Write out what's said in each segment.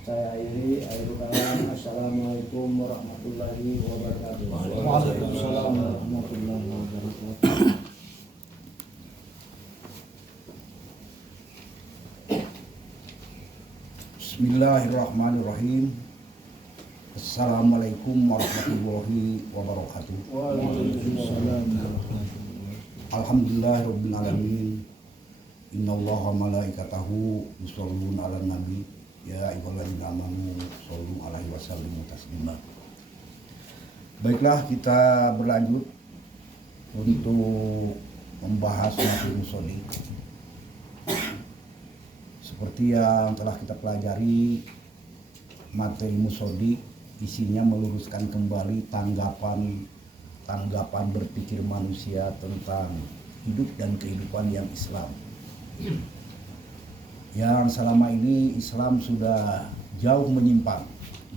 Saya akhiri kalam. Assalamualaikum warahmatullahi wabarakatuh. Waalaikumsalam warahmatullahi wabarakatuh. Bismillahirrahmanirrahim. Assalamualaikum warahmatullahi wabarakatuh. Waalaikumsalam. Alhamdulillahirabbil alamin. Innallaha malaikatahu yusholluna 'alan nabi ya ayyuhalladzina amanu shollu 'alaihi wasallimu taslima. Baiklah, kita berlanjut untuk membahas materi musoli. Seperti yang telah kita pelajari, materi musodi isinya meluruskan kembali tanggapan berpikir manusia tentang hidup dan kehidupan yang Islam. Yang selama ini Islam sudah jauh menyimpang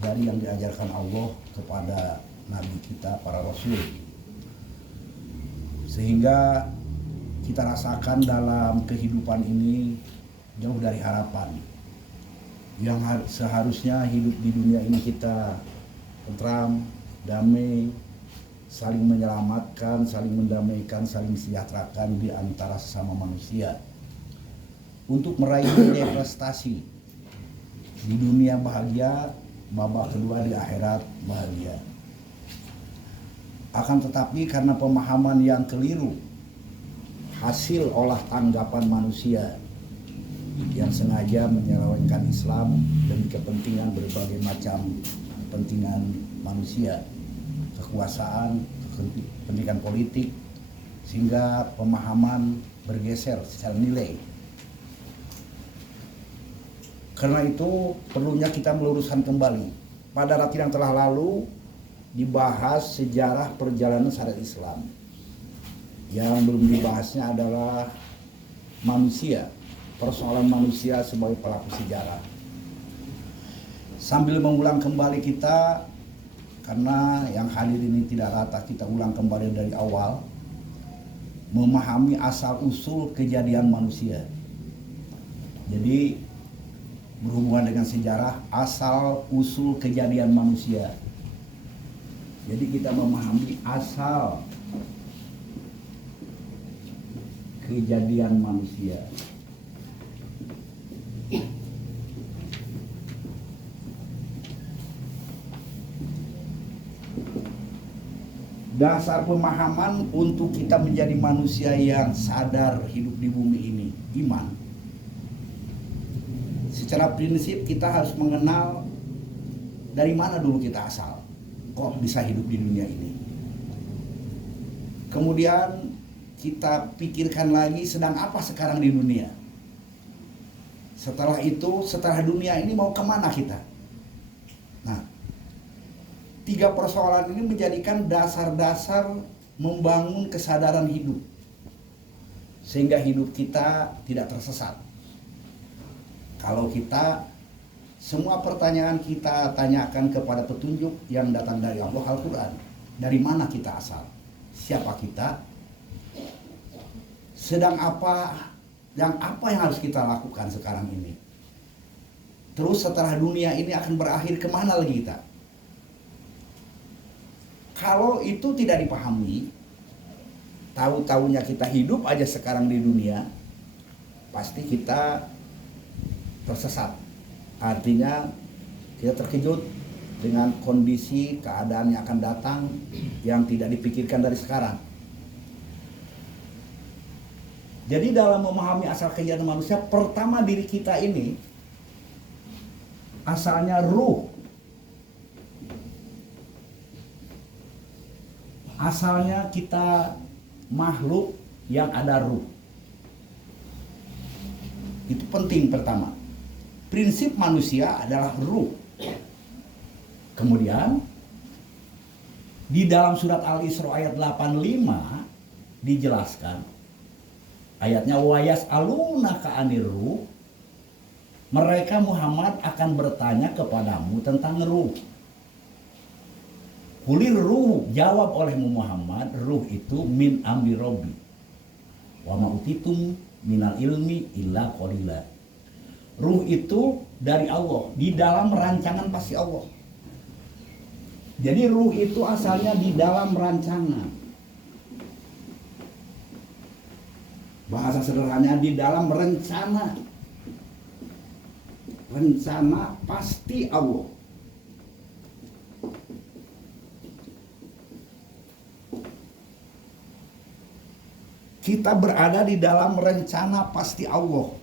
dari yang diajarkan Allah kepada Nabi kita, para Rasul. Sehingga kita rasakan dalam kehidupan ini jauh dari harapan. Yang seharusnya hidup di dunia ini kita tentram, damai, saling menyelamatkan, saling mendamaikan, saling sejahterakan di antara sesama manusia. Untuk meraih nilai prestasi di dunia bahagia, babak kedua di akhirat bahagia. Akan tetapi karena pemahaman yang keliru, hasil olah tanggapan manusia yang sengaja menyelewengkan Islam demi kepentingan berbagai macam kepentingan manusia, kekuasaan, pendidikan politik, sehingga pemahaman bergeser secara nilai. Karena itu perlunya kita meluruskan kembali. Pada rati yang telah lalu dibahas sejarah perjalanan syariat Islam. Yang belum dibahasnya adalah manusia, persoalan manusia sebagai pelaku sejarah. Sambil mengulang kembali kita, karena yang hadir ini tidak rata, kita ulang kembali dari awal, memahami asal usul kejadian manusia. Jadi berhubungan dengan sejarah, asal usul kejadian manusia. Jadi kita memahami asal kejadian manusia. Dasar pemahaman untuk kita menjadi manusia yang sadar hidup di bumi ini, iman. Secara prinsip kita harus mengenal dari mana dulu kita asal, kok bisa hidup di dunia ini. Kemudian kita pikirkan lagi sedang apa sekarang di dunia. Setelah itu, setelah dunia ini mau kemana kita? Nah, tiga persoalan ini menjadikan dasar-dasar membangun kesadaran hidup, sehingga hidup kita tidak tersesat. Kalau kita semua pertanyaan kita tanyakan kepada petunjuk yang datang dari Allah, Al-Quran. Dari mana kita asal? Siapa kita? Sedang apa yang harus kita lakukan sekarang ini? Terus setelah dunia ini akan berakhir, kemana lagi kita? Kalau itu tidak dipahami, tahu-tahunya kita hidup aja sekarang di dunia, pasti kita tersesat. Artinya kita terkejut dengan kondisi keadaan yang akan datang yang tidak dipikirkan dari sekarang. Jadi dalam memahami asal kejadian manusia, pertama diri kita ini asalnya ruh. Asalnya kita makhluk yang ada ruh. Itu penting pertama. Prinsip manusia adalah ruh. Kemudian di dalam surat Al-Isra ayat 85 dijelaskan ayatnya, wayas alunaka anir ruh, mereka Muhammad akan bertanya kepadamu tentang ruh. Kulir ruh, jawab oleh Muhammad, ruh itu min amri Rabbi wa ma utitum minal ilmi illa qalila Ruh itu dari Allah, di dalam rancangan pasti Allah. Jadi ruh itu asalnya di dalam rancangan. Bahasa sederhananya di dalam rencana. Rencana pasti Allah. Kita berada di dalam rencana pasti Allah.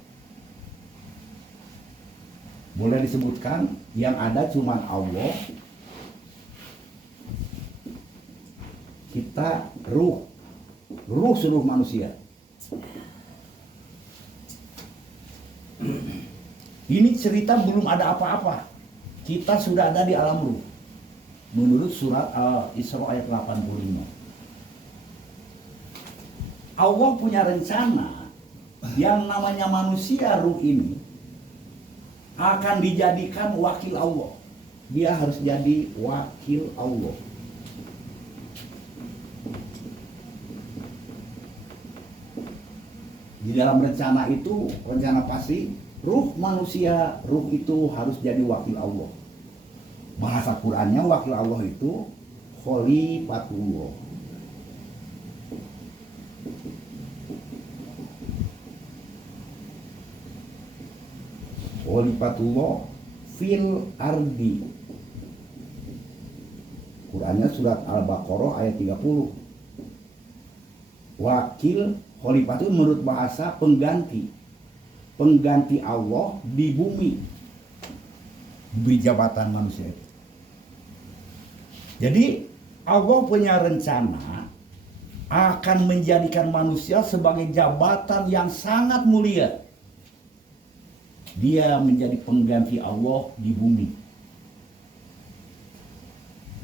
Boleh disebutkan yang ada cuma Allah. Kita ruh seluruh manusia. Ini cerita belum ada apa-apa. Kita sudah ada di alam ruh. Menurut surat Al-Isra ayat 85. Allah punya rencana yang namanya manusia ruh ini akan dijadikan wakil Allah. Dia harus jadi wakil Allah. Di dalam rencana itu, rencana pasti, ruh manusia, ruh itu harus jadi wakil Allah. Bahasa Qur'annya wakil Allah itu Khalifatullah. Khalifatullah fil ardi. Qurannya surat Al-Baqarah ayat 30. Wakil khalifah itu menurut bahasa pengganti. Pengganti Allah di bumi. Diberi jabatan manusia itu. Jadi Allah punya rencana akan menjadikan manusia sebagai jabatan yang sangat mulia. Dia menjadi pengganti Allah di bumi.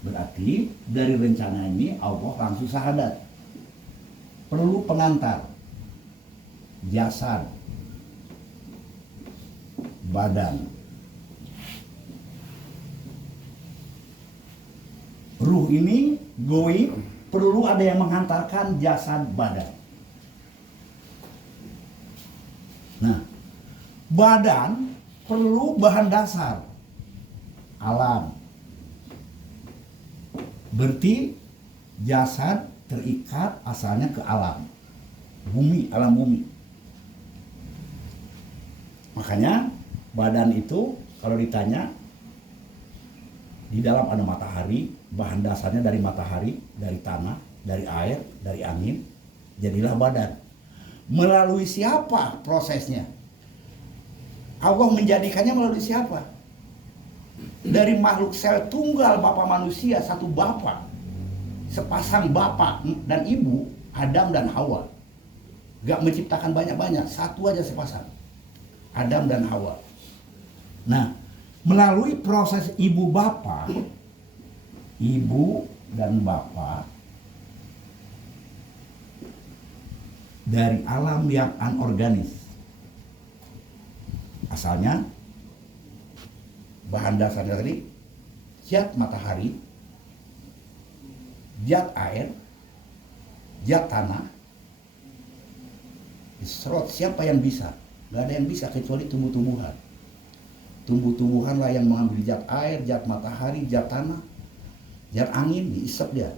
Berarti dari rencana ini Allah langsung syahadat. Perlu pengantar. Jasad. Badan. Ruh ini goib, perlu ada yang menghantarkan jasad badan. Nah, badan perlu bahan dasar alam. Berarti jasad terikat asalnya ke alam bumi, alam bumi. Makanya badan itu kalau ditanya, di dalam ada matahari, bahan dasarnya dari matahari, dari tanah, dari air, dari angin, jadilah badan. Melalui siapa prosesnya? Allah menjadikannya melalui siapa? Dari makhluk sel tunggal Bapa manusia, satu Bapa. Sepasang Bapa dan Ibu, Adam dan Hawa. Gak menciptakan banyak-banyak, satu aja sepasang. Adam dan Hawa. Nah, melalui proses ibu bapa, ibu dan bapa dari alam yang anorganis. Asalnya bahan dasarnya tadi zat matahari, zat air, zat tanah. Diserot siapa yang bisa? Gak ada yang bisa kecuali tumbuh-tumbuhan. Tumbuh-tumbuhanlah yang mengambil zat air, zat matahari, zat tanah, zat angin, diisap dia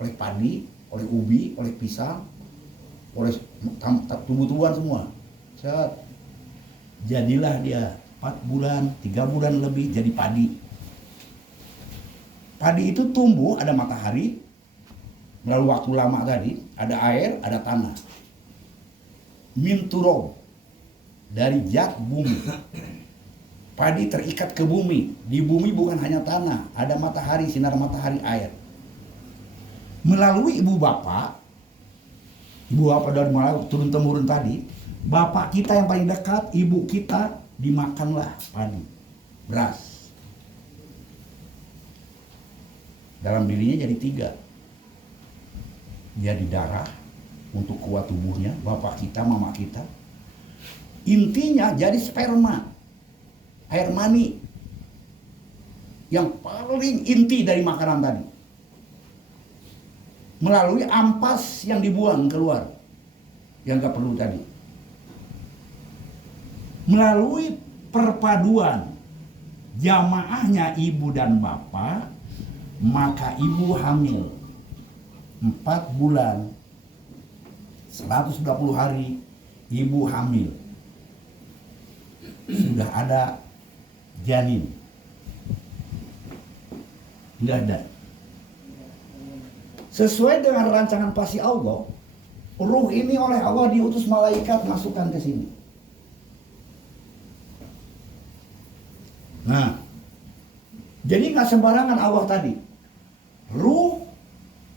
oleh padi, oleh ubi, oleh pisang, oleh tumbuh-tumbuhan semua. Set. Jadilah dia 4 bulan, 3 bulan lebih jadi padi. Padi itu tumbuh, ada matahari, melalui waktu lama tadi, ada air, ada tanah. Min turab, dari zat bumi. Padi terikat ke bumi. Di bumi bukan hanya tanah, ada matahari, sinar matahari, air. Melalui ibu bapak dari mulai turun temurun tadi, bapak kita yang paling dekat, ibu kita, dimakanlah padi, beras. Dalam dirinya jadi 3. Jadi darah untuk kuat tubuhnya, bapak kita, mama kita. Intinya jadi sperma, air mani yang paling inti dari makanan tadi. Melalui ampas yang dibuang keluar, yang gak perlu tadi. Melalui perpaduan jamaahnya ibu dan bapak, maka ibu hamil 4 bulan 120 hari ibu hamil, sudah ada janin, tidak ada. Sesuai dengan rancangan pasti Allah, ruh ini oleh Allah diutus malaikat masukkan ke sini. Nah, jadi nggak sembarangan Allah tadi. Ruh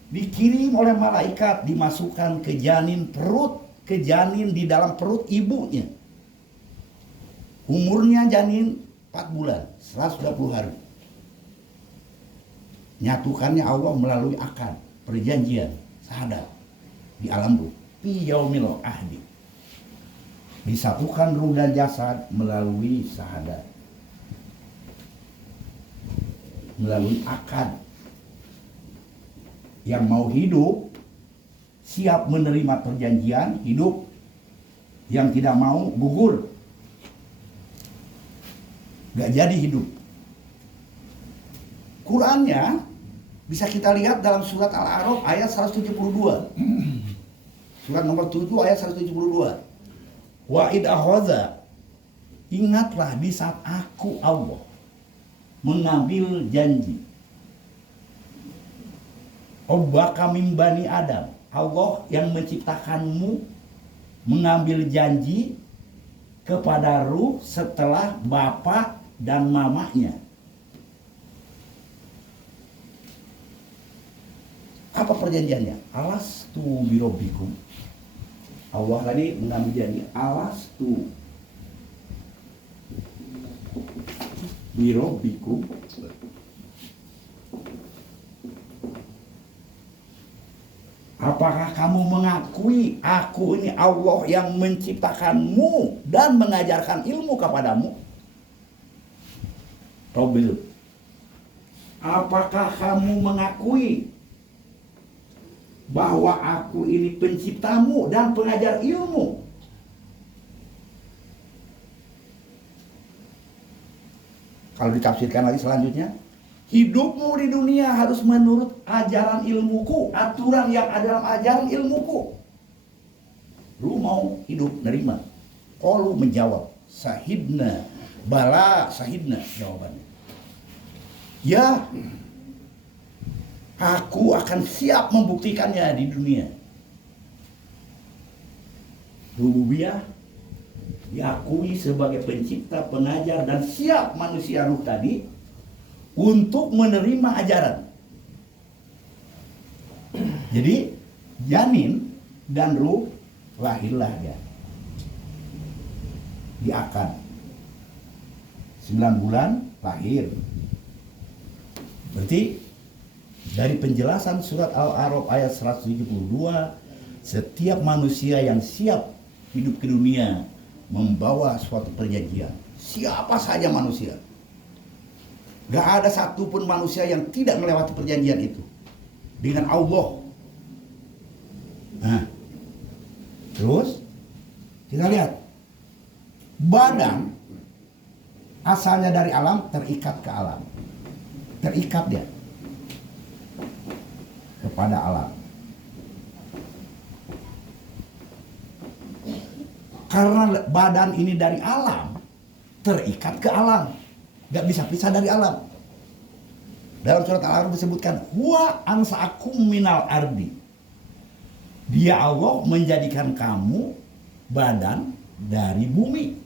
dikirim oleh malaikat, dimasukkan ke janin perut, ke janin di dalam perut ibunya. Umurnya janin 4 bulan, 120 hari. Nyatukannya Allah melalui akad, perjanjian, syahadat di alam ruh. Fi yaumil ahdi. Disatukan ruh dan jasad melalui syahadat. Melalui akad. Yang mau hidup siap menerima perjanjian hidup, yang tidak mau gugur, gak jadi hidup. Qurannya bisa kita lihat dalam surat Al-A'raf ayat 172. Surat nomor 7 ayat 172. Wa id akhadha, ingatlah di saat aku Allah mengambil janji. Obbaka min bani Adam, Allah yang menciptakanmu mengambil janji kepada ruh setelah bapak dan mamanya. Apa perjanjiannya? Alastu birobbikum. Allah tadi mengambil janji, alastu birobbikum. Apakah kamu mengakui aku ini Allah yang menciptakanmu dan mengajarkan ilmu kepadamu? Robil. Apakah kamu mengakui bahwa aku ini penciptamu dan pengajar ilmu? Kalau ditafsirkan lagi selanjutnya, hidupmu di dunia harus menurut ajaran ilmuku, aturan yang ada dalam ajaran ilmuku. Lu mau hidup nerima? Qalu menjawab, sahidna, bala sahidna, jawabannya. Ya, aku akan siap membuktikannya di dunia. Rububiyah diakui sebagai pencipta, pengajar, dan siap manusia ruh tadi untuk menerima ajaran. Jadi janin dan ruh lahirlah dia di akad 9 bulan lahir. Berarti dari penjelasan surat Al-A'raf ayat 172, setiap manusia yang siap hidup ke dunia membawa suatu perjanjian, siapa saja manusia, gak ada satupun manusia yang tidak melewati perjanjian itu dengan Allah. Nah, terus kita lihat badan asalnya dari alam, terikat ke alam, terikat dia kepada alam. Karena badan ini dari alam, terikat ke alam, gak bisa pisah dari alam. Dalam surat Al-A'raf disebutkan, huwa ansa'akum minal ardi. Dia Allah menjadikan kamu badan dari bumi.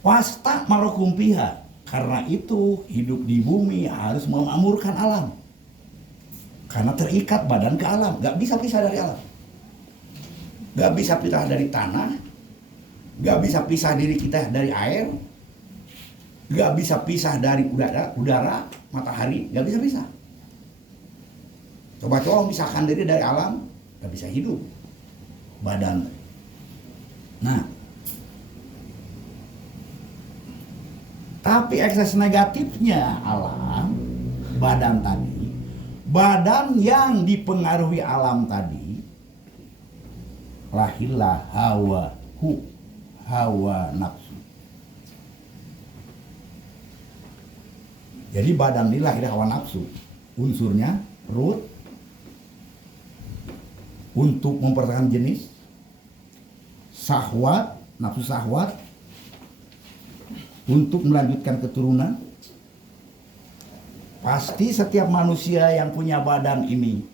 Wasta marokum piha. Karena itu hidup di bumi harus memakmurkan alam. Karena terikat badan ke alam, gak bisa pisah dari alam. Gak bisa pisah dari tanah, gak bisa pisah diri kita dari air, gak bisa pisah dari udara, matahari, gak bisa pisah. Coba-coba misahkan diri dari alam, gak bisa hidup badan. Nah, tapi ekses negatifnya alam, badan tadi, badan yang dipengaruhi alam tadi, lahirlah hawa hu. hawa nafsu. Jadi badan ini lahir hawa nafsu. Unsurnya perut untuk mempertahankan jenis, syahwat, nafsu syahwat untuk melanjutkan keturunan. Pasti setiap manusia yang punya badan ini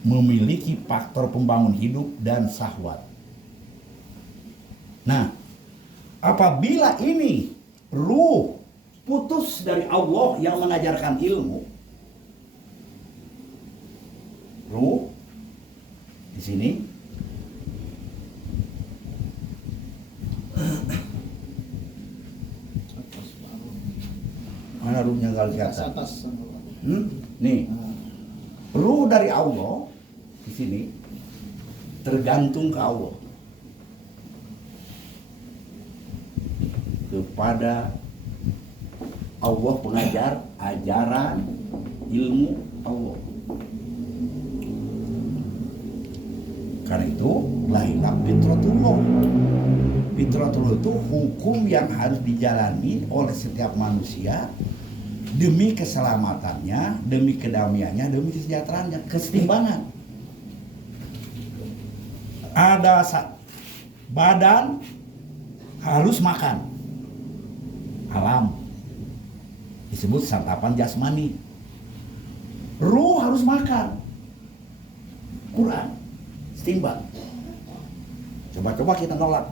memiliki faktor pembangun hidup dan syahwat. Nah, apabila ini ruh putus dari Allah yang mengajarkan ilmu, ruh di sini mana ruhnya nggak kelihatan? Atas. Nih, ruh dari Allah di sini tergantung ke Allah, kepada Allah pengajar ajaran ilmu Allah. Karena itu lahirlah fitratullah. Fitratullah itu hukum yang harus dijalani oleh setiap manusia demi keselamatannya, demi kedamaiannya, demi kesejahteraannya, kesetimbangan. Ada badan harus makan, alam disebut santapan jasmani. Ruh harus makan, Quran, setimbang. Coba-coba kita nolak,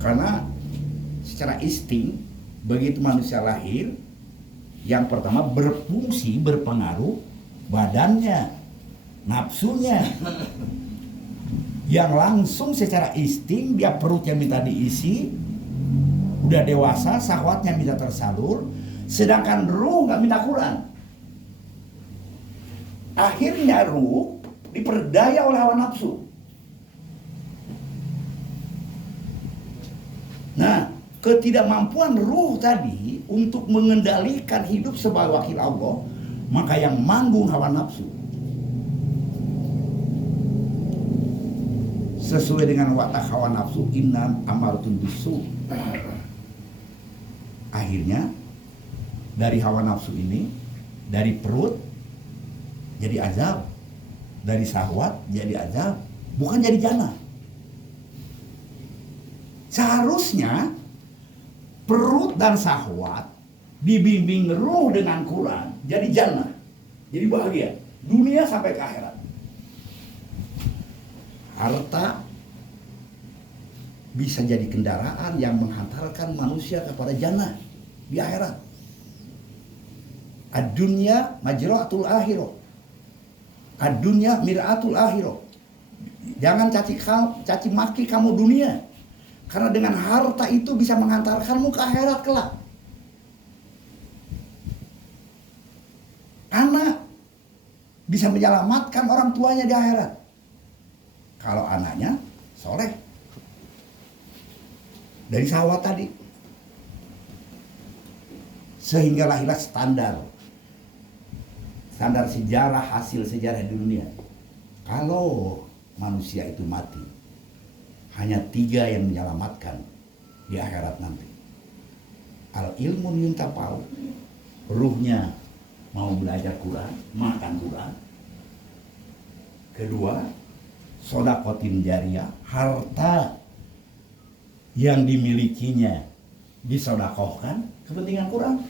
karena secara insting begitu manusia lahir, yang pertama berfungsi berpengaruh badannya, nafsunya, yang langsung secara insting dia perutnya minta diisi, udah dewasa syahwatnya minta tersalur, sedangkan ruh nggak minta Quran. Akhirnya ruh diperdaya oleh hawa nafsu. Nah, ketidakmampuan ruh tadi untuk mengendalikan hidup sebagai wakil Allah, maka yang manggung hawa nafsu. Sesuai dengan watak hawa nafsu, innan amaratun bisu. Akhirnya dari hawa nafsu ini, dari perut jadi azab, dari syahwat jadi azab, bukan jadi jannah. Seharusnya perut dan syahwat dibimbing ruh dengan Quran jadi jannah, jadi bahagia dunia sampai ke akhirat. Harta bisa jadi kendaraan yang menghantarkan manusia kepada jannah di akhirat. Ad-dunya majra'atul akhirah. Ad-dunya mir'atul akhirah. Jangan caci maki kamu dunia, karena dengan harta itu bisa menghantarkanmu ke akhirat kelak. Anak bisa menyelamatkan orang tuanya di akhirat kalau anaknya soleh dari syahwat tadi. Sehingga lahirlah standar sejarah, hasil sejarah di dunia. Kalau manusia itu mati, hanya 3 yang menyelamatkan di akhirat nanti. Al ilmun yuntafa'u, ruhnya mau belajar Quran, makan Quran. Kedua, sodakotin jariyah, harta yang dimilikinya disodakohkan kepentingan Quran,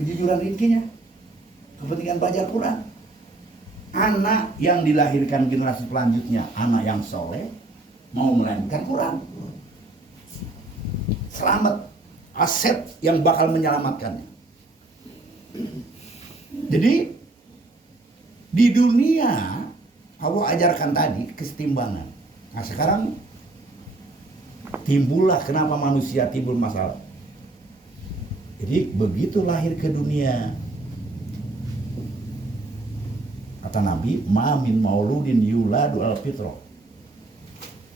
kejujuran rezekinya, kepentingan baca Quran. Anak yang dilahirkan generasi selanjutnya, anak yang soleh, mau melanjutkan Quran. Selamat, aset yang bakal menyelamatkannya. Jadi di dunia Allah ajarkan tadi kesetimbangan. Nah sekarang timbullah kenapa manusia timbul masalah. Jadi begitu lahir ke dunia, kata Nabi, ma min mauludin yuladu al fitrah.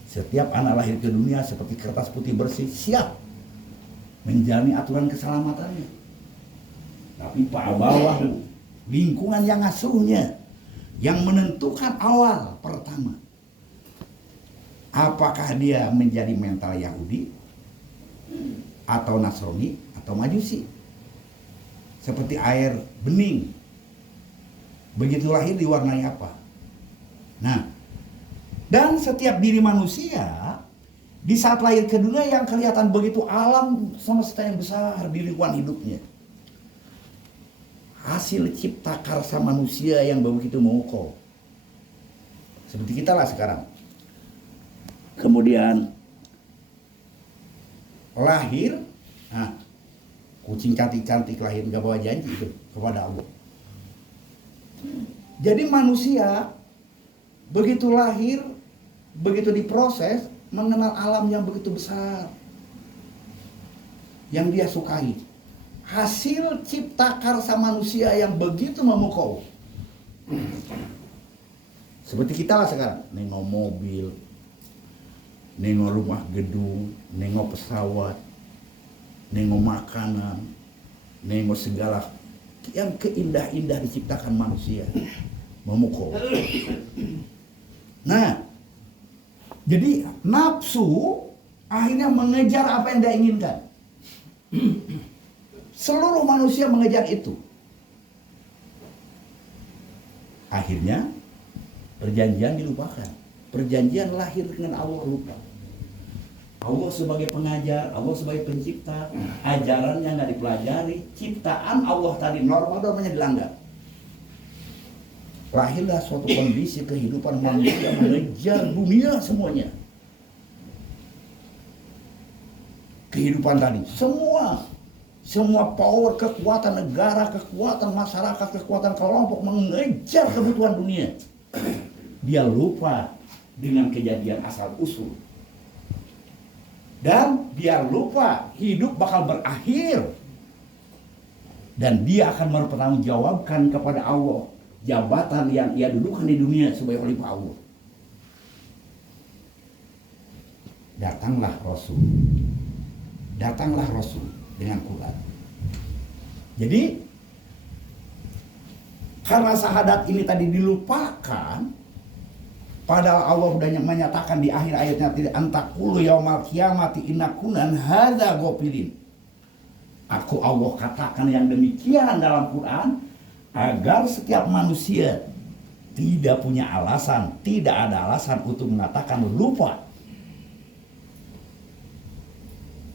Setiap anak lahir ke dunia seperti kertas putih bersih, siap menjalani aturan keselamatannya. Tapi pak bawah lingkungan yang ngasuhnya, yang menentukan awal pertama apakah dia menjadi mental Yahudi atau Nasrani atau Majusi. Seperti air bening, begitu lahir diwarnai apa. Nah, dan setiap diri manusia di saat lahir ke dunia yang kelihatan begitu alam semesta yang besar di lingkungan hidupnya, hasil cipta karsa manusia yang begitu memukau. Seperti kita lah sekarang. Kemudian lahir, nah, kucing cantik-cantik lahir gak bawa janji itu kepada Allah. Jadi manusia begitu lahir, begitu diproses, mengenal alam yang begitu besar yang dia sukai. Hasil cipta karsa manusia yang begitu memukau. Seperti kita lah sekarang, nengok mobil, nengok rumah gedung, nengok pesawat, nengok makanan, nengok segala yang keindah-indah diciptakan manusia, memukau. Nah, jadi nafsu akhirnya mengejar apa yang dia inginkan. Seluruh manusia mengejar itu. Akhirnya perjanjian dilupakan. Perjanjian lahir dengan Allah lupa. Allah sebagai pengajar, Allah sebagai pencipta, ajarannya nggak dipelajari, ciptaan Allah tadi norma-normanya dilanggar. Lahirlah suatu kondisi kehidupan manusia mengejar dunia semuanya. Kehidupan tadi, semua power, kekuatan negara, kekuatan masyarakat, kekuatan kelompok mengejar kebutuhan dunia. Dia lupa dengan kejadian asal usul. Dan dia lupa hidup bakal berakhir. Dan dia akan mempertanggungjawabkan kepada Allah jabatan yang ia dudukan di dunia sebagai khalifah Allah. Datanglah Rasul. Datanglah Rasul dengan Quran. Jadi karena syahadat ini tadi dilupakan, padahal Allah sudah menyatakan di akhir ayatnya tidak antakulu yaumal kiamati innakunan hadza ghafilin. Aku Allah katakan yang demikian dalam Quran agar setiap manusia tidak punya alasan, tidak ada alasan untuk mengatakan lupa.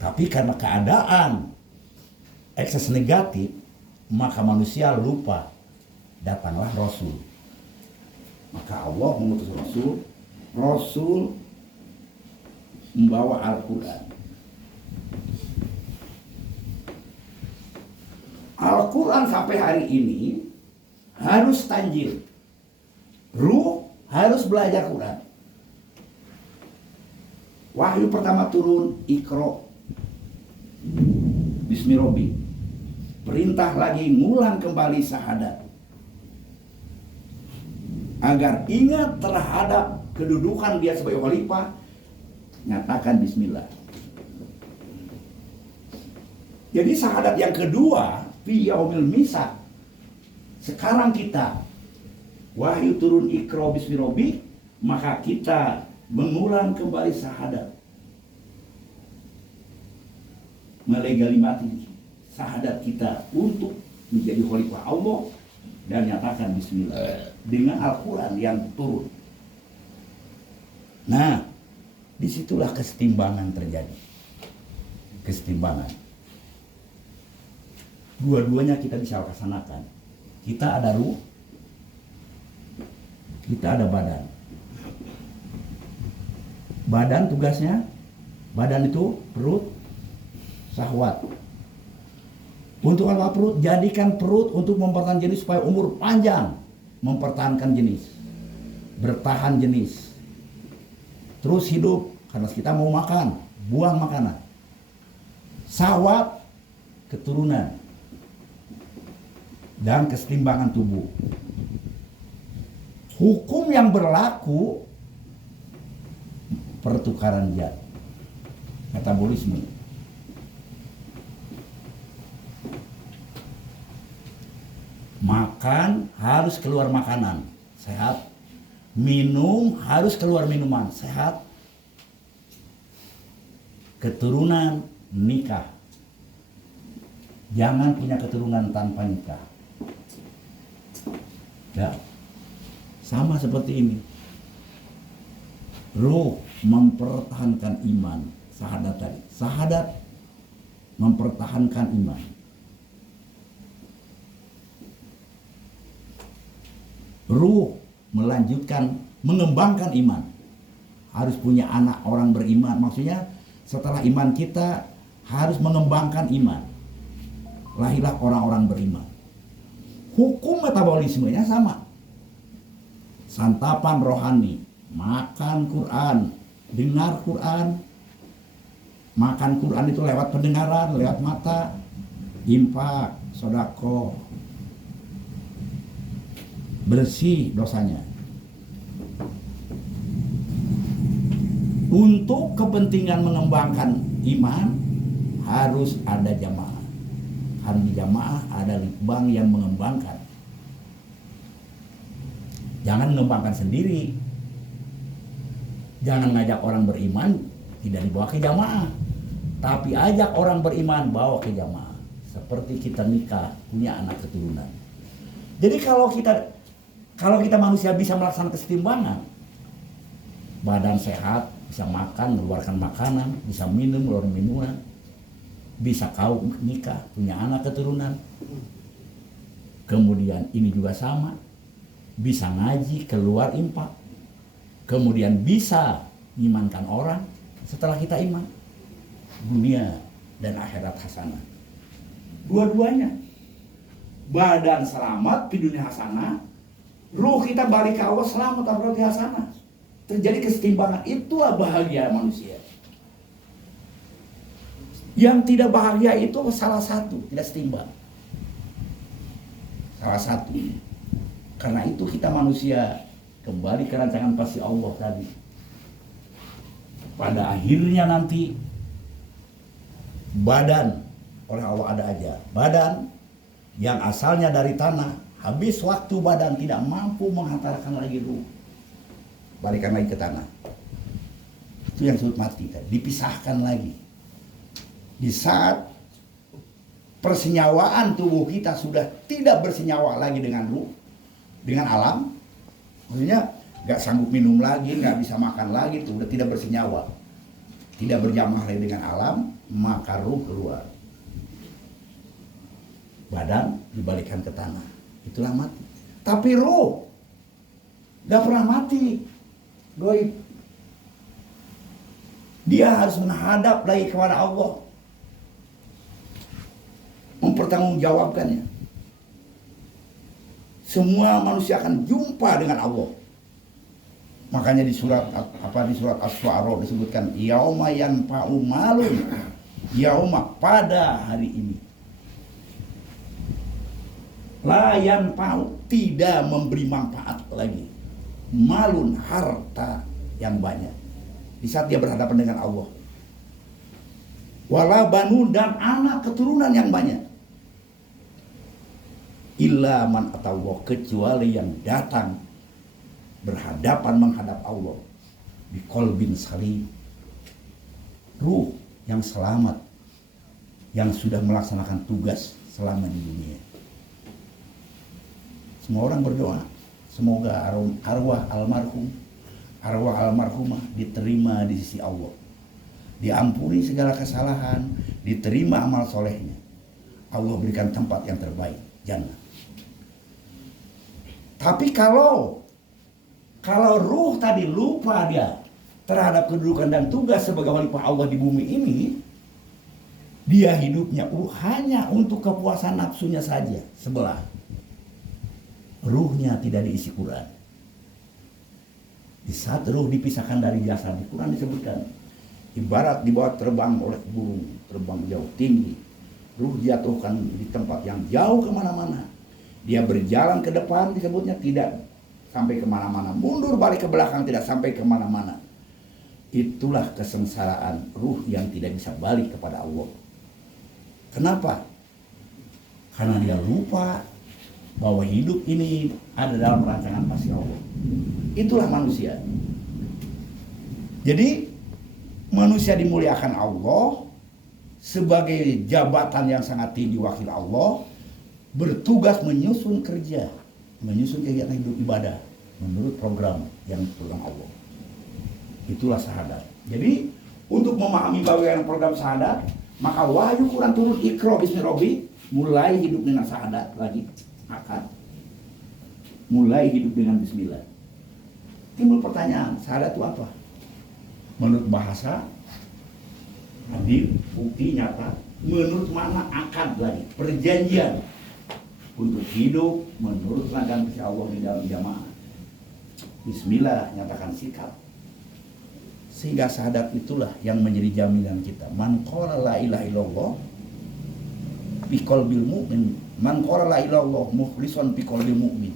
Tapi karena keadaan ekses negatif, maka manusia lupa. Datanglah Rasul. Maka Allah mengutus Rasul. Rasul membawa Al-Quran. Al-Quran sampai hari ini harus tanjil. Ruh harus belajar Quran. Wahyu pertama turun, Iqra Bismi Robbi. Perintah lagi ngulang kembali syahadat. Agar ingat terhadap kedudukan dia sebagai khalifah, nyatakan bismillah. Jadi syahadat yang kedua, fi yaumil misak. Sekarang kita wahyu turun Iqra Bismi Robbi, maka kita mengulang kembali syahadat. Melegalimati syahadat kita untuk menjadi khalifah Allah dan nyatakan bismillah dengan Al-Quran yang turun. Nah, disitulah kesetimbangan terjadi. Kesetimbangan. Dua-duanya kita bisa laksanakan. Kita ada ruh, kita ada badan. Badan tugasnya, badan itu perut, syahwat. Untuk apa perut? Jadikan perut untuk mempertahankan jenis supaya umur panjang. Mempertahankan jenis. Bertahan jenis. Terus hidup. Karena kita mau makan. Buang makanan. Syahwat. Keturunan. Dan kesetimbangan tubuh. Hukum yang berlaku. Pertukaran zat. Metabolisme. Makan harus keluar makanan. sehat. Minum harus keluar minuman, sehat. Keturunan, nikah. Jangan punya keturunan tanpa nikah. Ya, sama seperti ini. Ruh mempertahankan iman, syahadat tadi. Syahadat mempertahankan iman. Ruh melanjutkan, mengembangkan iman. Harus punya anak orang beriman. Maksudnya setelah iman kita harus mengembangkan iman. Lahirlah orang-orang beriman. Hukum metabolismenya sama. Santapan rohani, makan Quran, dengar Quran. Makan Quran itu lewat pendengaran, lewat mata. Infak, sedekah. Bersih dosanya. Untuk kepentingan mengembangkan iman harus ada jamaah. Harus di jamaah ada litbang yang mengembangkan. Jangan mengembangkan sendiri. Jangan ngajak orang beriman tidak dibawa ke jamaah. Tapi ajak orang beriman bawa ke jamaah. Seperti kita nikah, punya anak keturunan. Jadi kalau kita manusia bisa melaksanakan kesetimbangan, badan sehat, bisa makan, mengeluarkan makanan, bisa minum, mengeluarkan minuman, bisa kau nikah, punya anak keturunan. Kemudian ini juga sama, bisa ngaji, keluar infak. Kemudian bisa mengimankan orang setelah kita iman. Dunia dan akhirat hasanah. Dua-duanya. Badan selamat di dunia hasanah, ruh kita balik ke Allah selamat akhirat hasanah. Terjadi kesetimbangan, itulah bahagia manusia. Yang tidak bahagia itu salah satu, tidak setimbang. Salah satu. Karena itu kita manusia kembali ke rancangan pasti Allah tadi. Pada akhirnya nanti badan oleh Allah ada aja. Badan yang asalnya dari tanah, habis waktu badan tidak mampu menghantarkan lagi ruh. Balikan lagi ke tanah. Itu yang disebut mati tadi. Dipisahkan lagi. Di saat persenyawaan tubuh kita sudah tidak bersenyawa lagi dengan ruh, dengan alam, maksudnya nggak sanggup minum lagi, nggak bisa makan lagi, itu udah tidak bersenyawa, tidak berjamaah lagi dengan alam, maka ruh keluar. Badan dibalikan ke tanah, itulah mati. Tapi ruh nggak pernah mati, goib. Dia harus menghadap lagi kepada Allah, mempertanggungjawabkannya. Semua manusia akan jumpa dengan Allah. Makanya di surat Asy-Syu'ara disebutkan yauma yanfa'u malun, yauma, pada hari ini. La yanfa'u, tidak memberi manfaat lagi. Malun, harta yang banyak. Di saat dia berhadapan dengan Allah. Wala banun, dan anak keturunan yang banyak. Illa man atawah, kecuali yang datang berhadapan menghadap Allah bi qalbin salim, ruh yang selamat, yang sudah melaksanakan tugas selama di dunia. Semua orang berdoa semoga arwah almarhum, arwah almarhumah diterima di sisi Allah, diampuni segala kesalahan, diterima amal solehnya, Allah berikan tempat yang terbaik, jannah. Tapi kalau ruh tadi lupa dia terhadap kedudukan dan tugas sebagai khalifah Allah di bumi ini, dia hidupnya hanya untuk kepuasan nafsunya saja sebelah. Ruhnya tidak diisi Quran. Di saat ruh dipisahkan dari jasad, di Quran disebutkan ibarat dibawa terbang oleh burung, terbang jauh tinggi. Ruh jatuhkan di tempat yang jauh kemana-mana. Dia berjalan ke depan, disebutnya tidak sampai kemana-mana, mundur balik ke belakang, tidak sampai kemana-mana. Itulah kesengsaraan ruh yang tidak bisa balik kepada Allah. Kenapa? Karena dia lupa bahwa hidup ini ada dalam rancangan pasti Allah. Itulah manusia. Jadi manusia dimuliakan Allah sebagai jabatan yang sangat tinggi, wakil Allah, bertugas menyusun kerja, menyusun kegiatan hidup ibadah menurut program Allah. Itulah syahadat. Jadi untuk memahami bagaimana program syahadat, maka wahyu Quran turun Iqra bismi Rabbi, mulai hidup dengan syahadat lagi, akan mulai hidup dengan bismillah. Timbul pertanyaan, syahadat itu apa? Menurut bahasa hadir, bukti nyata. Menurut makna akad lagi, perjanjian untuk hidup menurut rancangan Gusti Allah di dalam jamaah. Bismillah, nyatakan sikap. Sehingga syahadat itulah yang menjadi jaminan kita. Man qala la ilaha illallah fi qalbil mu'min, man qala la ilaha illallah mukhlishan fi qalbil mu'min.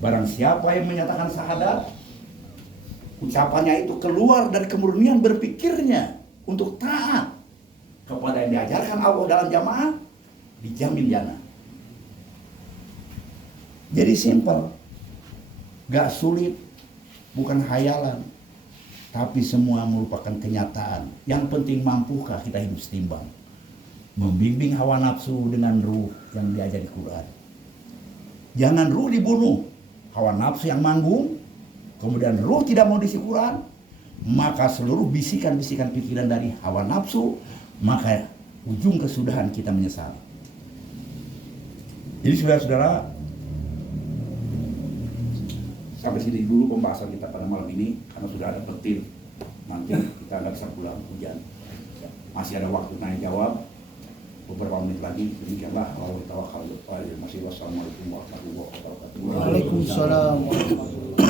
Barang siapa yang menyatakan syahadat, ucapannya itu keluar dari kemurnian berpikirnya untuk taat kepada yang diajarkan Allah dalam jamaah, dijamin jannah. Jadi simpel, gak sulit, bukan hayalan, tapi semua merupakan kenyataan. Yang penting mampukah kita hidup setimbang, membimbing hawa nafsu dengan ruh yang diajar di Quran. Jangan ruh dibunuh, hawa nafsu yang manggung, kemudian ruh tidak mau diisi Quran, maka seluruh bisikan-bisikan pikiran dari hawa nafsu, maka ujung kesudahan kita menyesal. Jadi saudara-saudara, sampai sini dulu pembahasan kita pada malam ini, karena sudah ada petir, nanti kita nggak bisa pulang, hujan. Masih ada waktu tanya jawab beberapa menit lagi. Demikianlah, wassalamualaikum warahmatullahi wabarakatuh. Waalaikumsalam warahmatullahi wabarakatuh.